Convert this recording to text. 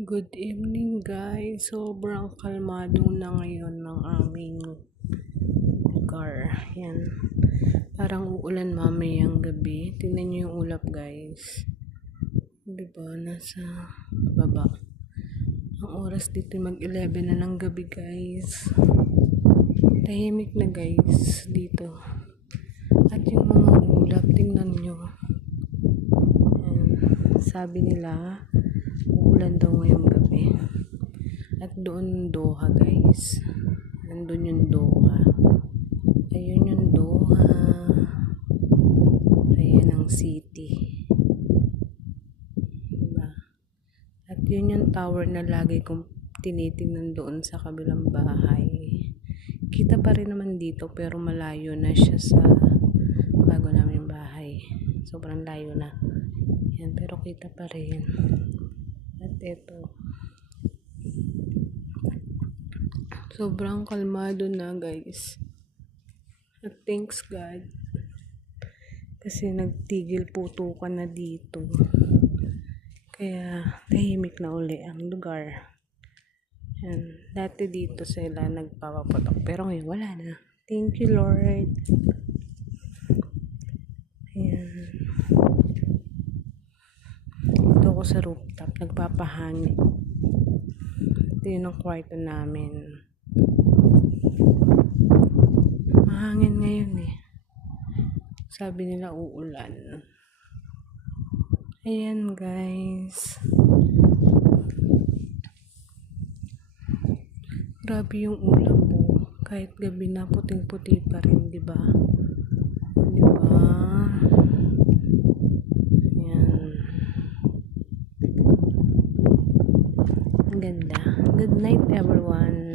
Good evening guys. Sobrang kalmado na ngayon ng aming lugar. Yan. Parang uulan mamayang gabi. Tingnan nyo yung ulap guys. Diba? Nasa baba. Ang oras dito mag-11 na ng gabi guys. Tahimik na guys dito. At yung mga ulap, tingnan nyo. Yan. Sabi nila, uulan daw ngayong gabi. At doon Doha guys. Nandun yung Doha. Ayun yung Doha. Ayan ang city. Diba? At yun yung tower na lagi kong tinitingnan doon sa kabilang bahay. Kita pa rin naman dito pero malayo na siya sa bago namin bahay. Sobrang layo na. Yan, pero kita pa rin. At eto. Sobrang kalmado na guys. At thanks God. Kasi nagtigil putukan na dito. Kaya tahimik na uli ang lugar. Yan. Dati dito sila nagpapaputok. Pero ngayon wala na. Thank you Lord. Ayan. Ito ako sa rooftop. Nagpapahangin. Ito yun ang kwarto namin. Mahangin ngayon eh. Sabi nila uulan. Ayan guys. Grabe yung ulam po. Kahit gabi na puting-puti pa rin, di ba? Di ba? Ayan. Ang ganda. Good night everyone.